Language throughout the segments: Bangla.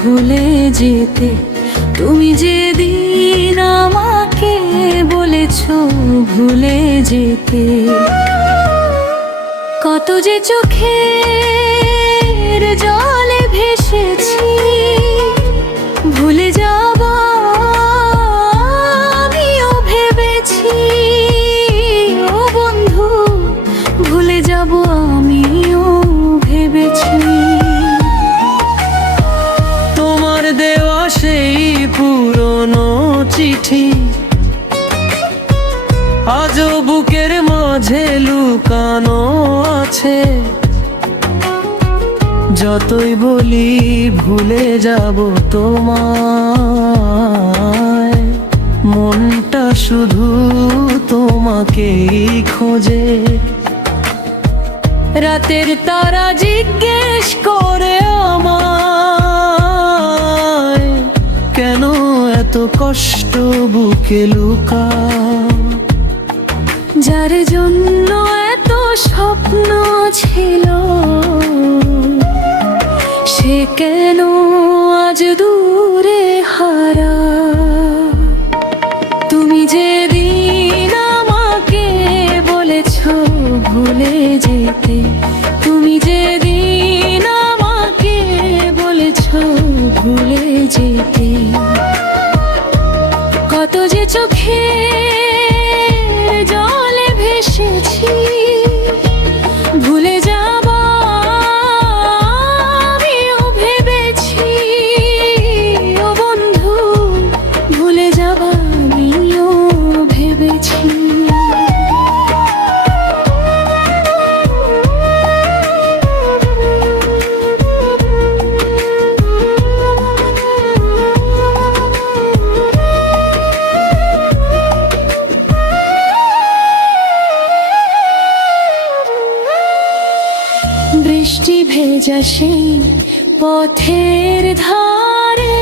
ভুলে যেতে। তুমি যেদিন আমাকে বলেছো ভুলে যেতে, কত যে চোখের জলে ভেসেছি ভুলে যাব আমিও ভেবেছি। ও বন্ধু, ভুলে যাব আমিও ভেবেছি। তোমার দেওয়া সেই পুরনো চিঠি আজও বুকের মাঝে লুকানো আছে। যতই বলি ভুলে যাব তোমায়, মনটা শুধু তোমাকেই খোঁজে। রাতের তারা জিজ্ঞেস করে আমায়, কেন এত কষ্ট বুকে লুকা? যার জন্য এত স্বপ্ন ছিল সে কেন আজ দূরে হারা? তুমি যেদিন আমাকে বলেছো ভুলে যেতে, তুমি যেদিন আমাকে বলেছো ভুলে যেতে, কত যে চোখে জলে ভেসেছি ভুলে যাব আমিও ভেবেছি। ও বন্ধু, ভুলে যাব আমিও ভেবেছি। বৃষ্টি ভেজা সেই পথের ধারে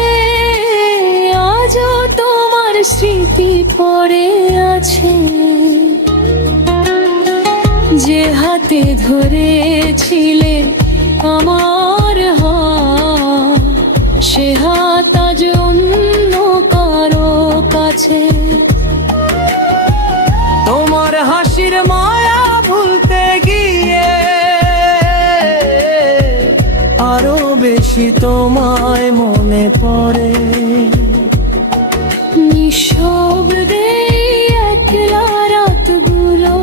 আজও তোমার স্মৃতি পড়ে আছে। যে হাতে ধরেছিলে আমার হাত, সে হাত আজ অন্য কারো কাছে। তোমার হাসির মায়া ভুলতে গিয়ে আরো বেশি তোমায় মনে পড়ে। নিঃশব্দে একলা রাতগুলো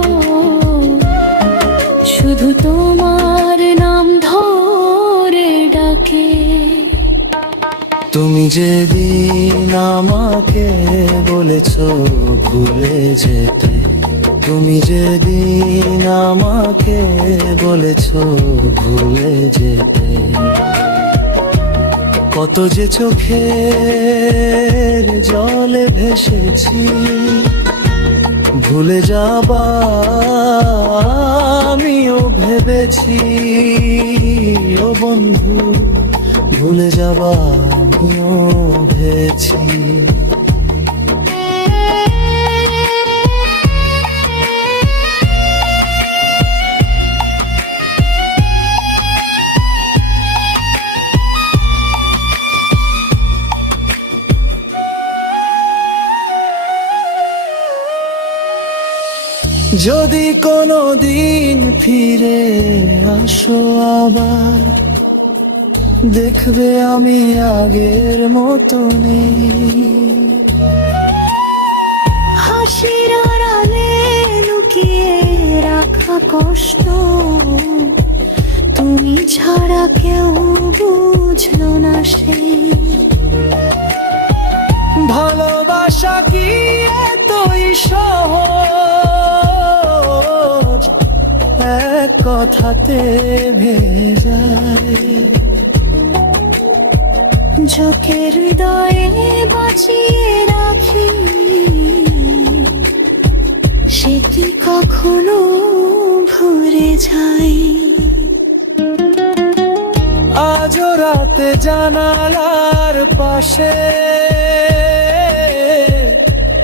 শুধু তোমার নাম ধরে ডাকে। তুমি যেদিন আমাকে বলেছো ভুলে যেতে, তুমি যেদিন আমাকে বলেছো ভুলে যেতে, কত যে চোখের জলে ভেসেছি ভুলে যাব আমিও ভেবেছি। ও বন্ধু, ভুলে যাব আমিও ভেবেছি। যদি কোনো দিন ফিরে আসো আবার, দেখবে আমি আগের মতো নেই। হাসির আড়ালে লুকিয়ে রাখা কষ্ট তুমি ছাড়া কেউ বুঝলো না সে। ভালোবাসা কি এতই সহজ, এক কথাতে ভেজায়। চোখের হৃদয়ে বাঁচিয়ে রাখি সে কি কখনো ভুলে যায়? আজও রাতে জানালার পাশে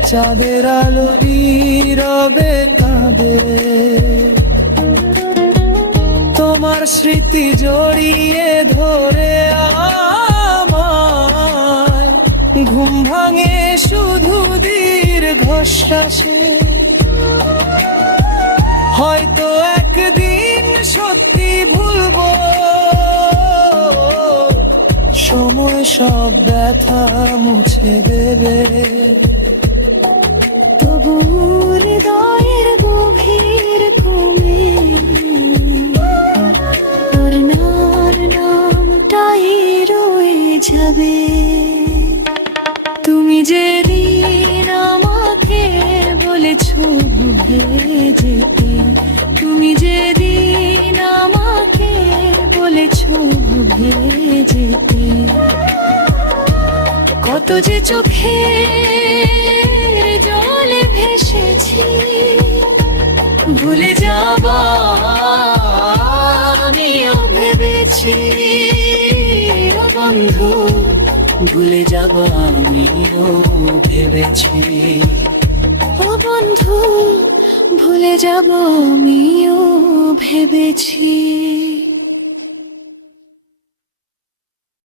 চাঁদের আলো নীরবে কাঁদে। তোমার স্মৃতি জড়িয়ে ধরে আমার ভাঙে শুধু দীর্ঘশ্বাসে। হয়তো একদিন সত্যি ভুলবো, সময় সব ব্যথা মুছে দেবে। তবু হৃদয়ের গভীর ঘুমে তোর নামটাই রয়ে যাবে। তুমি যেদিন আমাকে বলেছো ভুলে যেতে, তুমি যেদিন আমাকে বলেছো ভুলে যেতে, কত যে চোখের জলে ভেসেছি। ভুলে যাব আমিও ভেবেছি ও বন্ধু, ভুলে যাব আমিও ভেবেছি। ও বন্ধু, ভুলে যাব আমিও ভেবেছি।